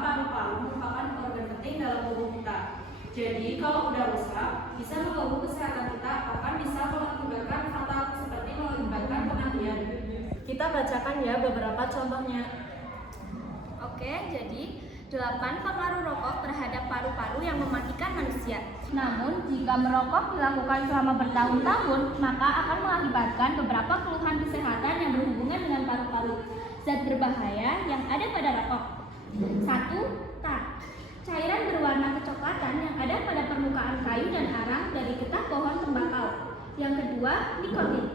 paru-paru merupakan organ penting dalam tubuh kita. Jadi, kalau udah rusak, bisa mengganggu kesehatan kita, bahkan bisa mengakibatkan fatal seperti mengakibatkan kematian. Kita bacakan ya beberapa contohnya. Oke, jadi 8 pengaruh rokok terhadap paru-paru yang mematikan manusia. Namun, jika merokok dilakukan selama bertahun-tahun, maka akan mengakibatkan beberapa keluhan kesehatan yang berhubungan dengan paru-paru. Zat berbahaya yang ada pada rokok. 1. Tar. Cairan berwarna kecoklatan yang ada pada permukaan kayu dan arang dari getah pohon tembakau. Yang kedua, nikotin.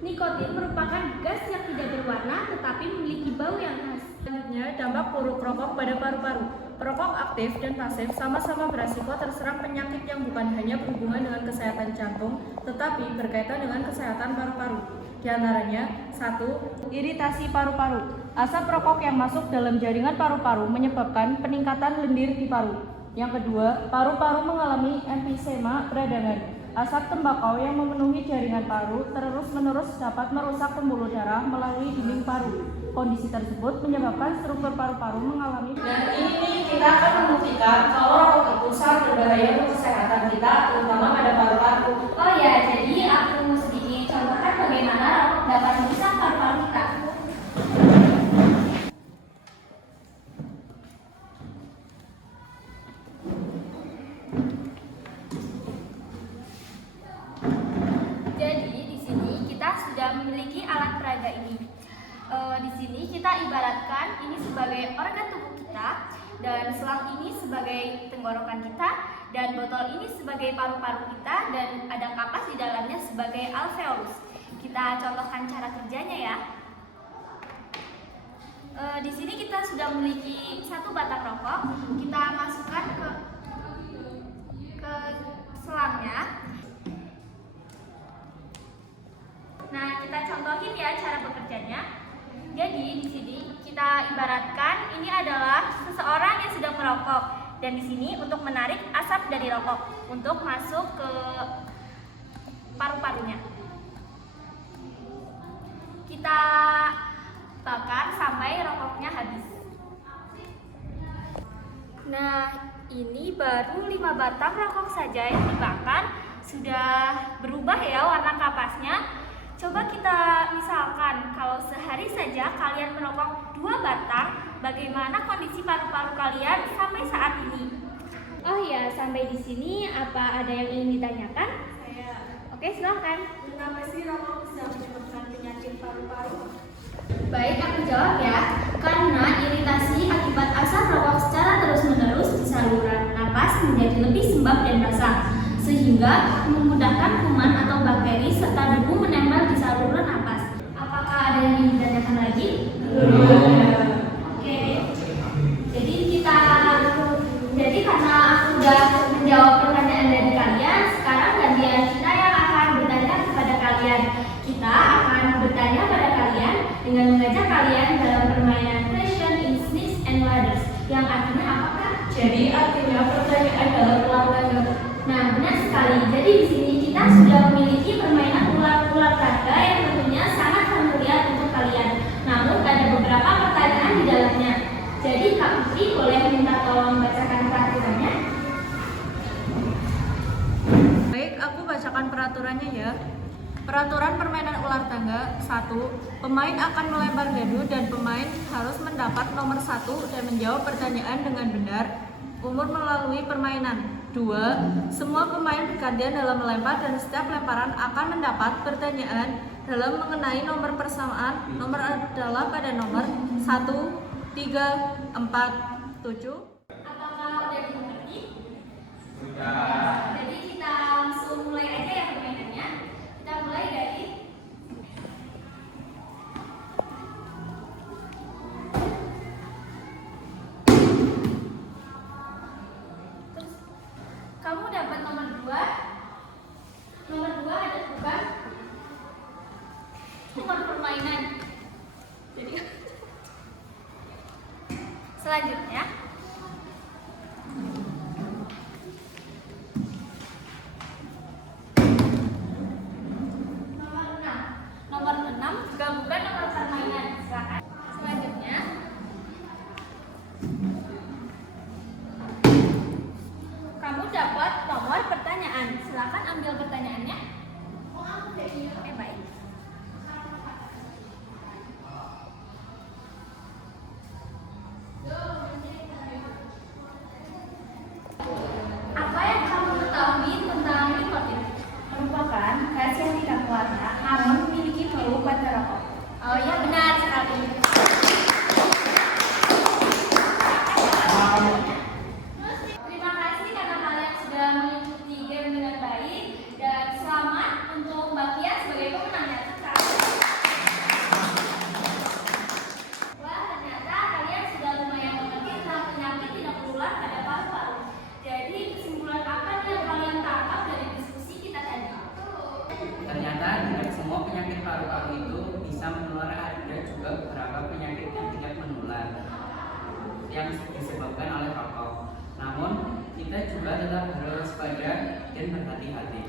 Nikotin merupakan gas yang tidak berwarna tetapi memiliki bau yang khas. Selanjutnya, dampak buruk rokok pada paru-paru. Perokok aktif dan pasif sama-sama beresiko terserang penyakit yang bukan hanya berhubungan dengan kesehatan jantung, tetapi berkaitan dengan kesehatan paru-paru. Di antaranya, 1. Iritasi paru-paru. Asap rokok yang masuk dalam jaringan paru-paru menyebabkan peningkatan lendir di paru. Yang kedua, paru-paru mengalami emfisema peradangan. Asap tembakau yang memenuhi jaringan paru terus-menerus dapat merusak pembuluh darah melalui dinding paru. Kondisi tersebut menyebabkan struktur paru-paru mengalami. Dan ini kita akan membuktikan kalau rokok itu sangat berbahaya untuk kesehatan kita, terutama pada paru-paru. Oh ya, jadi aku sedikit contohkan bagaimana rokok dapat merusak paru-paru kita. Jadi di sini kita sudah memiliki alat peraga ini. Di sini kita ibaratkan ini sebagai organ tubuh kita, dan selang ini sebagai tenggorokan kita, dan botol ini sebagai paru-paru kita, dan ada kapas di dalamnya sebagai alveolus. Kita contohkan cara kerjanya ya. Di sini kita sudah memiliki satu batang rokok. Kita masukkan ke selangnya. Nah, kita contohin ya cara bekerjanya. Jadi di sini kita ibaratkan ini adalah seseorang yang sedang merokok, dan di sini untuk menarik asap dari rokok untuk masuk ke paru-parunya. Kita bakar sampai rokoknya habis. Nah, ini baru 5 batang rokok saja yang dibakar, sudah berubah ya warna kapasnya. Coba kita misalkan kalau sehari saja kalian merokok 2 batang, bagaimana kondisi paru-paru kalian sampai saat ini? Oh ya, sampai di sini apa ada yang ingin ditanyakan? Saya. Oke, silakan. Kenapa sih rokok bisa menyebabkan penyakit paru-paru? Baik, aku jawab ya. Karena iritasi akibat asap rokok secara terus-menerus di saluran napas menjadi lebih sembab dan basah, sehingga memudahkan kuman atau bakteri serta debu menempel di saluran napas. Apakah ada yang ingin ditanyakan lagi? Oke. Jadi karena aku sudah menjawab pertanyaan dari kalian, sekarang gantian kita yang akan bertanya kepada kalian. Kita akan bertanya pada kalian dengan mengajak kalian dalam permainan question in snakes and ladders, yang artinya apakah? Jadi artinya pertanyaan dalam olahraga. Nah, benar sekali. Jadi di sini kita sudah memiliki permainan ular tangga yang tentunya sangat familiar untuk kalian. Namun ada beberapa pertanyaan di dalamnya. Jadi Kak Putri boleh minta tolong bacakan peraturannya? Baik, aku bacakan peraturannya ya. Peraturan permainan ular tangga. 1. Pemain akan melempar dadu dan pemain harus mendapat nomor 1 dan menjawab pertanyaan dengan benar. Umur melalui permainan. 2. Semua pemain bergantian dalam melempar dan setiap lemparan akan mendapat pertanyaan dalam mengenai nomor persamaan. Nomor adalah pada nomor 1, 3, 4, 7. Apakah udah dimengerti? Sudah. Jadi kita langsung mulai aja ya permainannya. Kita mulai dari kamu dapat nomor 2. Nomor 2 ada bukan? Nomor permainan. Jadi selanjutnya dapat nomor pertanyaan. Silakan ambil pertanyaannya. Baik. Apa yang kamu ketahui tentang nikotin? Merupakan gas yang tidak berwarna namun memiliki bau pada rokok. Oh iya, benar sekali. Terima kasih karena kalian sudah mengikuti game dengan baik, dan selamat untuk Mbak Kia sebagai pemenangnya. Wah, ternyata kalian sudah lumayan mengerti tentang penyakit tidak menular pada paru-paru. Jadi kesimpulan apa nih yang kalian tangkap dari diskusi kita tadi? Ternyata tidak semua penyakit paru-paru itu bisa menular, ada juga beberapa penyakit yang tidak menular yang disebabkan oleh rokok. Namun kita juga tetap harus waspada dan berhati-hati.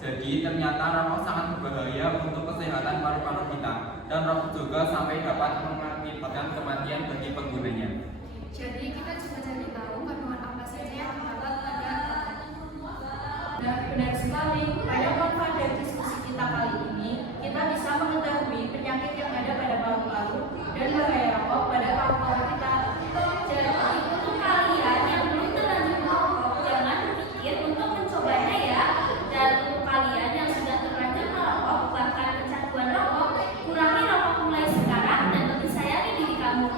Jadi ternyata rokok sangat berbahaya untuk kesehatan paru-paru kita, dan rokok juga sampai dapat mengakibatkan kematian bagi penggunanya. Jadi kita juga cari tahu kandungan apa saja yang terdapat pada rokok. Dan benar sekali, pada manfaat dari diskusi kita kali ini, kita bisa mengetahui penyakit yang ada pada paru-paru dan bahaya rokok pada paru-paru kita. Jadi untuk kalian yang belum terlanjur merokok, jangan berpikir untuk mencobanya ya. Dan untuk kalian yang sudah terlanjur merokok, bahkan kecanduan rokok, kurangi rokok mulai sekarang dan lebih sayangi diri kamu.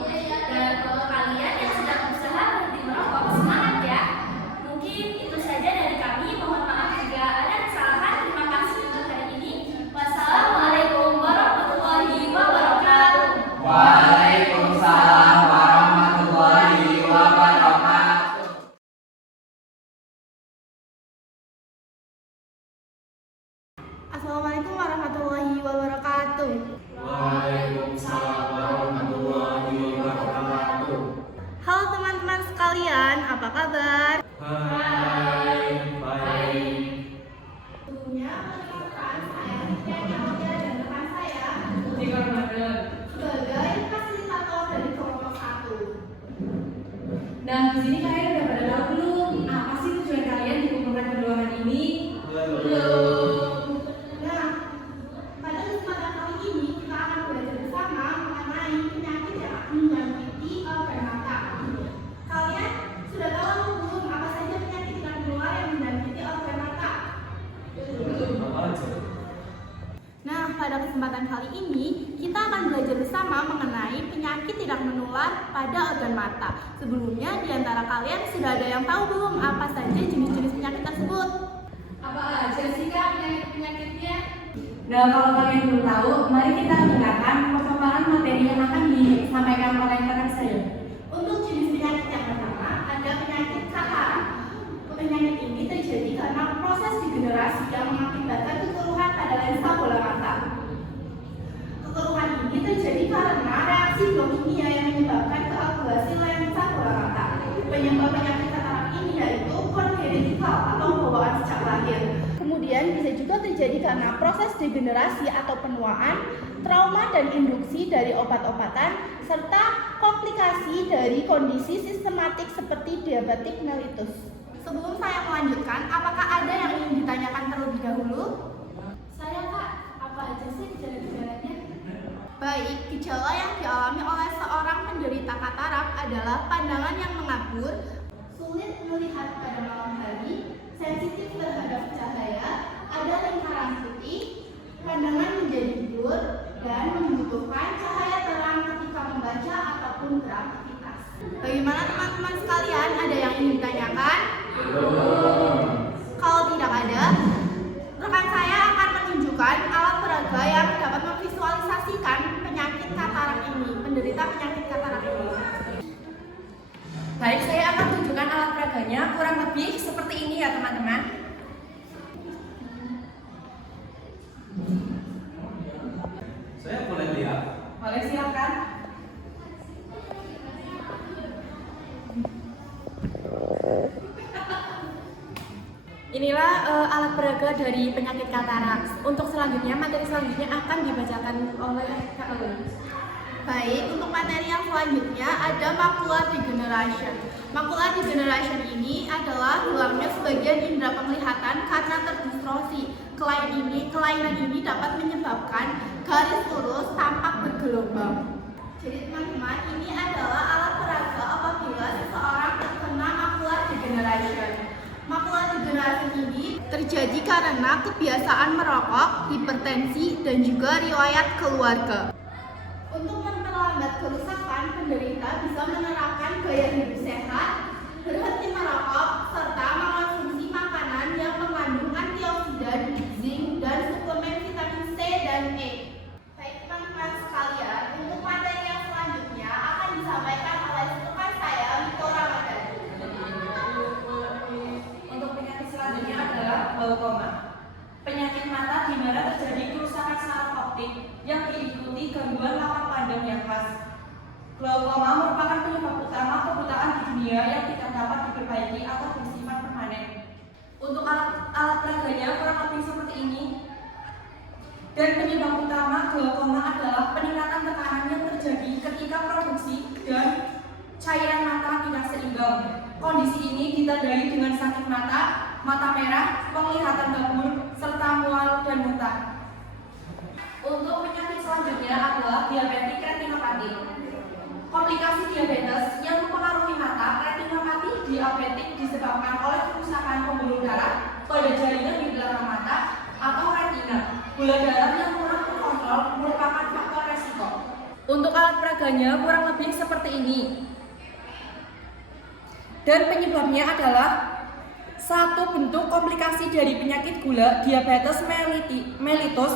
Dan untuk kalian yang sedang berusaha berhenti merokok, semangat ya. Mungkin itu saja dari kami. Mohon maaf jika ada kesalahan. Terima kasih untuk hari ini. Wassalamualaikum warahmatullahi wabarakatuh. Waalaikumsalam warahmatullahi wabarakatuh. Assalamualaikum warahmatullahi wabarakatuh. Waalaikumsalam warahmatullahi wabarakatuh. Halo teman-teman sekalian, apa kabar? Hai, baik. Sebelumnya, perkenalkan saya Niken yang mulia dan rekan saya sebagai fasilitator dari kelompok 1. Nah, di sini kalian udah pada tahu belum apa sih tujuan kalian di kumpulan kedua hari ini? Nah, pada kesempatan kali ini kita akan belajar bersama mengenai penyakit yang akan menyakiti organ mata. Kalian sudah tahu belum apa saja penyakit tidak menular yang menyakiti organ mata? Nah, pada kesempatan kali ini kita akan belajar bersama mengenai penyakit tidak menular pada organ mata. Sebelumnya, di antara kalian sudah ada yang tahu belum apa saja jenis-jenis penyakit tersebut? Apa aja sih Kak penyakit-penyakitnya? Nah, kalau kalian belum tahu, mari kita dengarkan perpaparan materi yang akan disampaikan oleh rekan saya. Untuk jenis penyakit yang pertama, ada penyakit katarak. Penyakit ini terjadi karena proses degenerasi yang mengakibatkan kekeruhan pada lensa bola mata. Kekeruhan ini terjadi karena reaksi blok kimia yang menyebabkan keakurasi lensa bola mata. Penyebab penyakit katarak ini yaitu kongenetikal atau bawaan sejak lahir. Kemudian bisa juga terjadi karena proses degenerasi atau penuaan, trauma dan induksi dari obat-obatan, serta komplikasi dari kondisi sistematik seperti diabetik mellitus. Sebelum saya melanjutkan, apakah ada yang ingin ditanyakan terlebih dahulu? Saya Kak, apa aja sih gejala-gejalanya? Baik, gejala yang dialami oleh seorang penderita katarak adalah pandangan yang mengabur, sulit melihat pada malam hari, sensitif terhadap cahaya, ada lingkaran putih, pandangan menjadi blur, dan membutuhkan cahaya terang ketika membaca ataupun beraktivitas. Bagaimana teman-teman sekalian? Ada yang ingin ditanyakan? Kalau tidak ada, rekan saya akan menunjukkan alat peraga yang dapat memvisualisasikan penyakit katarak ini, penderita penyakit katarak ini. Baik, saya akan tunjukkan alat peraganya kurang lebih seperti ini ya teman-teman. Saya boleh lihat? Boleh, silakan. Inilah alat peraga dari penyakit katarak. Untuk selanjutnya, materi selanjutnya akan dibacakan oleh Kak Eul. Baik, untuk materi yang selanjutnya ada macular degeneration. Macular degeneration ini adalah hilangnya sebagian indera penglihatan karena terdistorsi. Kelainan ini dapat menyebabkan garis lurus tampak bergelombang. Jadi teman-teman, ini adalah alat peraga apabila seseorang terkena macular degeneration. Macular degeneration ini terjadi karena kebiasaan merokok, hipertensi, dan juga riwayat keluarga. Untuk memperlambat kerusakan, penderita bisa menerapkan gaya hidup sehat, berhenti merokok, serta mengonsumsi makanan yang mengandung antioksidan, zinc, dan suplemen vitamin C dan E. Baik teman-teman sekalian, untuk materi yang selanjutnya akan disampaikan oleh rekan saya, Miko Ramadan. Untuk penyakit selanjutnya adalah glaukoma. Penyakit mata di mana terjadi kerusakan saraf optik yang diikuti gangguan lapang pandang yang khas. Glaukoma merupakan penyebab utama kebutaan di dunia yang tidak dapat diperbaiki atau bersifat permanen. Untuk alat peraganya kurang lebih seperti ini. Dan penyebab utama glaukoma adalah peningkatan tekanan yang terjadi ketika produksi dan cairan mata tidak seimbang. Kondisi ini ditandai dengan sakit mata, mata merah, penglihatan kabur, serta mual dan muntah. Untuk penyakit selanjutnya adalah diabetik retinopati. Komplikasi diabetes yang mempengaruhi mata, retinopati diabetik disebabkan oleh kerusakan pembuluh darah pada jaringan di belakang mata atau retina. Gula darah yang kurang terkontrol merupakan faktor resiko. Untuk alat peraganya kurang lebih seperti ini. Dan penyebabnya adalah satu bentuk komplikasi dari penyakit gula, diabetes mellitus.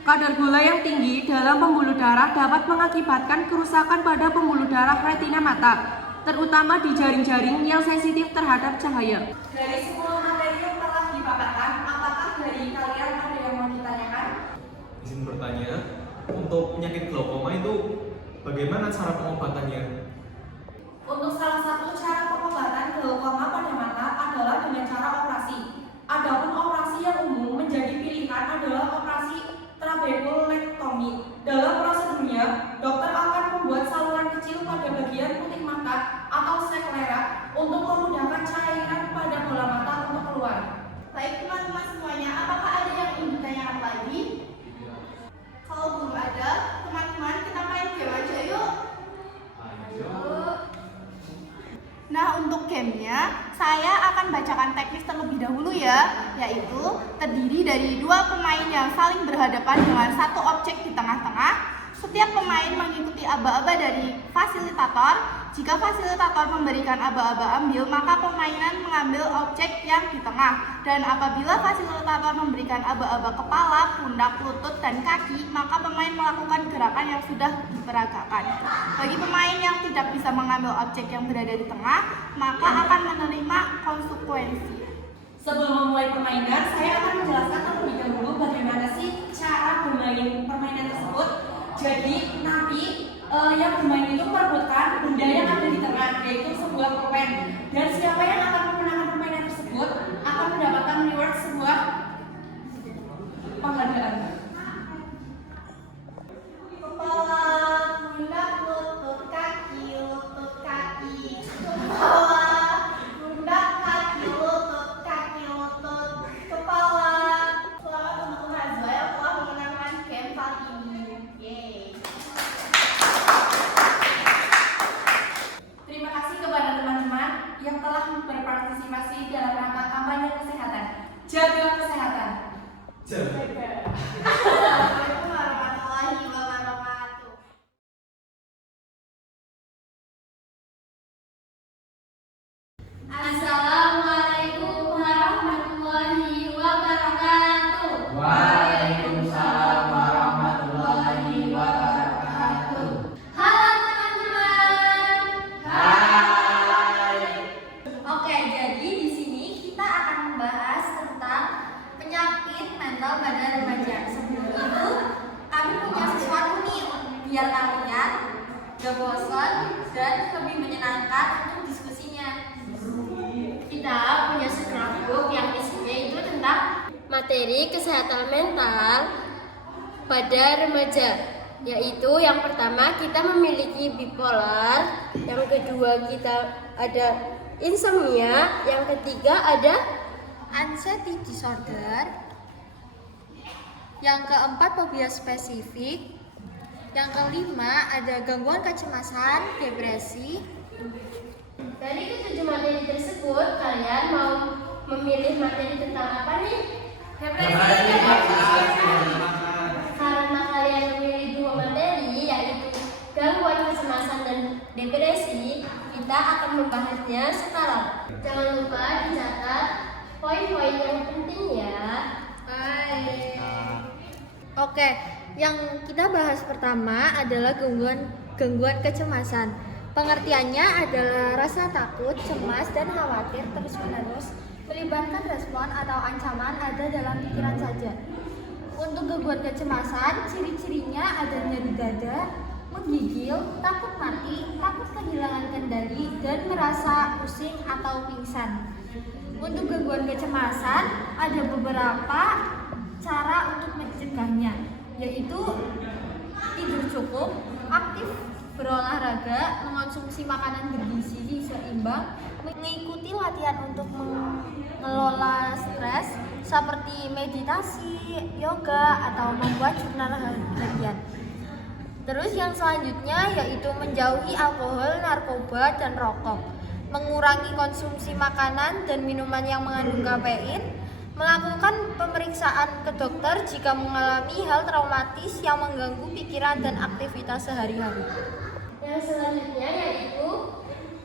Kadar gula yang tinggi dalam pembuluh darah dapat mengakibatkan kerusakan pada pembuluh darah retina mata, terutama di jaring-jaring yang sensitif terhadap cahaya. Dari 10 materi yang telah dipaparkan, apakah dari kalian ada yang mau ditanyakan? Izin bertanya, untuk penyakit glaukoma itu bagaimana cara pengobatannya? Untuk salah satu cara pengobatan glaukoma pada mata adalah dengan cara operasi. Adapun operasi yang umum menjadi pilihan adalah operasi trabekulektomi. Dalam prosedurnya, dokter akan membuat saluran kecil pada bagian putih mata atau sklera untuk memudahkan cairan pada bola mata untuk keluar. Baik teman-teman semuanya, apakah ada yang ingin ditanyakan lagi? Kalau belum ada, teman-teman kita main game aja yuk. Nah, untuk gamenya, saya akan bacakan teknis terlebih dahulu ya, yaitu terdiri dari 2 pemain yang saling berhadapan dengan satu objek di tengah-tengah. Setiap pemain mengikuti aba-aba dari fasilitator. Jika fasilitator memberikan aba-aba ambil, maka permainan mengambil objek yang di tengah. Dan apabila fasilitator memberikan aba-aba kepala, pundak, lutut, dan kaki, maka pemain melakukan gerakan yang sudah diperagakan. Bagi pemain yang tidak bisa mengambil objek yang berada di tengah, maka akan menerima konsekuensi. Sebelum memulai permainan, saya akan menjelaskan terlebih dahulu bagaimana sih cara bermain permainan tersebut. Jadi nanti yang bermain itu merebutkan benda yang ada di tengah, yaitu sebuah pulpen. Dan siapa yang akan memenangkan permainan tersebut akan mendapatkan reward sebuah penghargaan. Kepala, pundak, lutut, kaki, kepala, pundak, kaki, lutut, kepala. Selamat untuk Nazwa yang telah memenangkan game kali ini. Yeay. Terima kasih kepada teman-teman yang telah berpartisipasi dalam rangka kampanye kesehatan. Jaga kesehatan. Assalamualaikum warahmatullahi wabarakatuh. Assalamualaikum warahmatullahi wabarakatuh. Waalaikumsalam warahmatullahi wabarakatuh. Halo teman-teman. Hai. Oke, jadi di sini kita akan membahas tentang penyakit mental pada remaja. Sebelum itu, kami punya sesuatu nih biar kalian gak bosan dan lebih menyenangkan untuk diskusinya. Kita punya scrapbook yang isinya itu tentang materi kesehatan mental pada remaja. Yaitu yang pertama kita memiliki bipolar, yang kedua kita ada insomnia, yang ketiga ada anxiety disorder, yang keempat fobia spesifik, yang kelima ada gangguan kecemasan, depresi. Dari ketujuh materi tersebut, kalian mau memilih materi tentang apa nih? Karena kalian memilih dua materi, yaitu gangguan kecemasan dan depresi, kita akan membahasnya sekarang. Jangan lupa dicatat poin-poin yang penting ya. Oke, yang kita bahas pertama adalah gangguan kecemasan. Pengertiannya adalah rasa takut, cemas, dan khawatir terus-menerus melibatkan respon atau ancaman ada dalam pikiran saja. Untuk gangguan kecemasan, ciri-cirinya ada nyeri dada, menggigil, takut mati, takut kehilangan kendali, dan merasa pusing atau pingsan. Untuk gangguan kecemasan, ada beberapa cara untuk mencegahnya, yaitu tidur cukup, aktif berolahraga, mengonsumsi makanan bergizi seimbang, mengikuti latihan untuk mengelola stres seperti meditasi, yoga, atau membuat jurnal harian. Terus yang selanjutnya yaitu menjauhi alkohol, narkoba, dan rokok, mengurangi konsumsi makanan dan minuman yang mengandung kafein, melakukan pemeriksaan ke dokter jika mengalami hal traumatis yang mengganggu pikiran dan aktivitas sehari-hari. Yang selanjutnya yaitu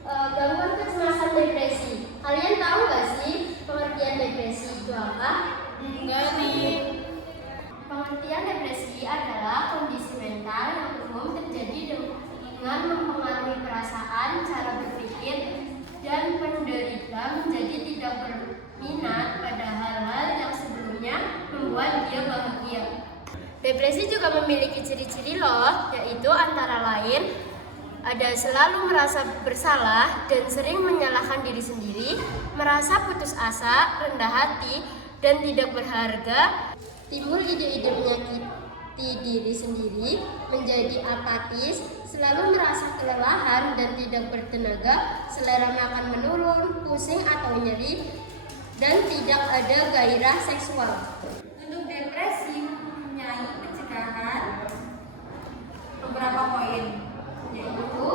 gangguan kecemasan depresi. Kalian tahu gak sih pengertian depresi itu apa? Enggak nih. Pengertian depresi adalah kondisi mental yang umum terjadi dengan mempengaruhi perasaan, cara berpikir, dan penderita menjadi tidak berminat pada hal-hal yang sebelumnya membuat dia bahagia. Depresi juga memiliki ciri-ciri loh, yaitu antara lain ada selalu merasa bersalah dan sering menyalahkan diri sendiri, merasa putus asa, rendah hati, dan tidak berharga, timbul ide-ide menyakiti diri sendiri, menjadi apatis, selalu merasa kelelahan dan tidak bertenaga, selera makan menurun, pusing atau nyeri, dan tidak ada gairah seksual. Untuk depresi mempunyai pencegahan beberapa poin, Yaitu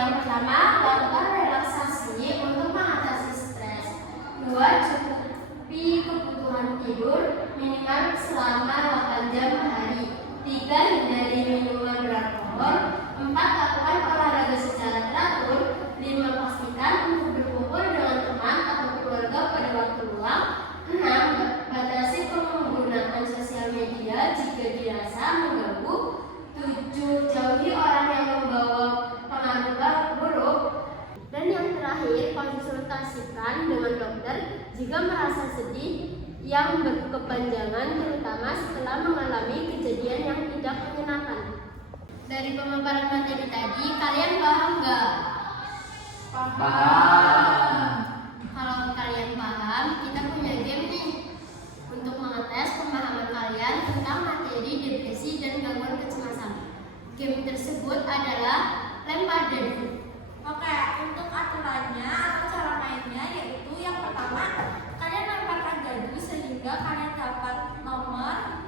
yang pertama, lakukan relaksasi untuk mengatasi stres. 2. Cukupi kebutuhan tidur minimal selama 8 jam per hari. 3. Hindari minuman beralkohol. 4. Lakukan olahraga secara teratur. 5. Pastikan untuk berkumpul dengan teman atau keluarga pada waktu luang. 6. Batasi penggunaan sosial media jika dirasa mengganggu. 7. Jauhi orang yang membawa pengaruh buruk. Dan yang terakhir, konsultasikan dengan dokter jika merasa sedih yang berkepanjangan, terutama setelah mengalami kejadian yang tidak menyenangkan. Dari pemaparan materi tadi, kalian paham nggak? Paham. Kalau kalian paham, kita punya game nih untuk mengetes pemahaman kalian tentang materi depresi dan gangguan kecemasan. Game tersebut adalah lempar dadu. Oke, untuk aturannya atau cara mainnya yaitu yang pertama, kalian lemparkan dadu sehingga kalian dapat nomor.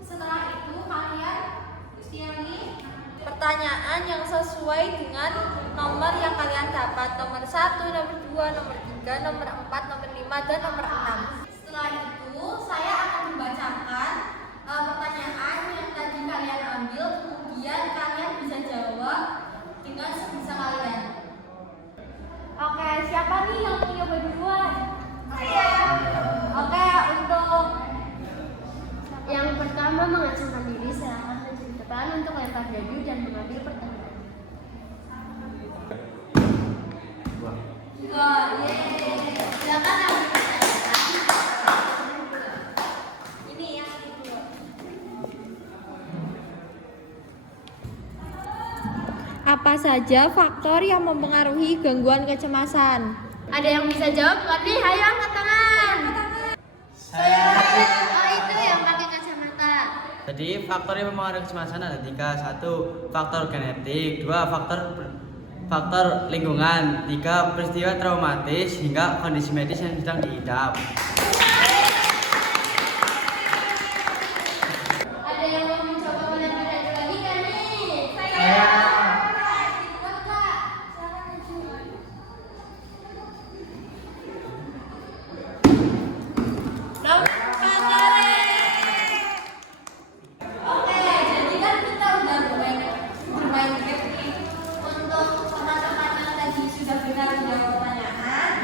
Setelah itu kalian pilih pertanyaan yang sesuai dengan nomor yang kalian dapat, nomor 1, nomor 2, nomor 3, nomor 4, nomor 5, dan nomor 6. Setelah itu, saya akan membacakan pertanyaan yang tadi kalian ambil, kemudian kalian bisa jawab dengan sebisa kalian. Oke, siapa nih yang mau nyoba duluan? Saya. Oke, untuk Yang pertama, mengacungkan diri, silakan menceritakan untuk lempar dadu dan mengambil pertanyaan. Silakan ambil pertanyaan. ini yang itu. Apa saja faktor yang mempengaruhi gangguan kecemasan? Ada yang bisa jawab kan nih? Ayo angkat tangan. Saya Oh, itu yang pakai kacamata. Jadi faktor yang mempengaruhi kecemasan ada 3. 1. Faktor genetik. 2. Faktor lingkungan. 3. Peristiwa traumatis hingga kondisi medis yang sedang diidap. Ada yang mau mencoba melempar dan lagi kan nih? Saya. Buat Kak, silakan maju. Oke, jadi kan kita udah bermain game nih. Untuk teman-teman yang tadi sudah benar menjawab pertanyaan,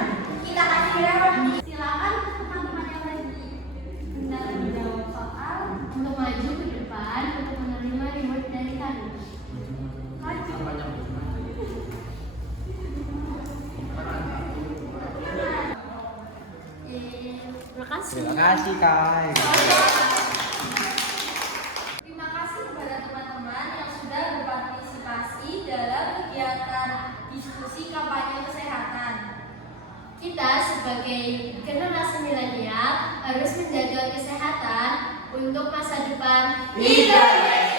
kita kasih reward nih. Silakan teman-teman yang tadi benar menjawab soal untuk maju ke depan untuk menerima reward dari kami. Maju. Terima kasih. Terima kasih, Kai. Terima kasih kepada teman-teman yang sudah berpartisipasi dalam kegiatan diskusi kampanye kesehatan. Kita sebagai generasi milenial harus menjaga kesehatan untuk masa depan Indonesia.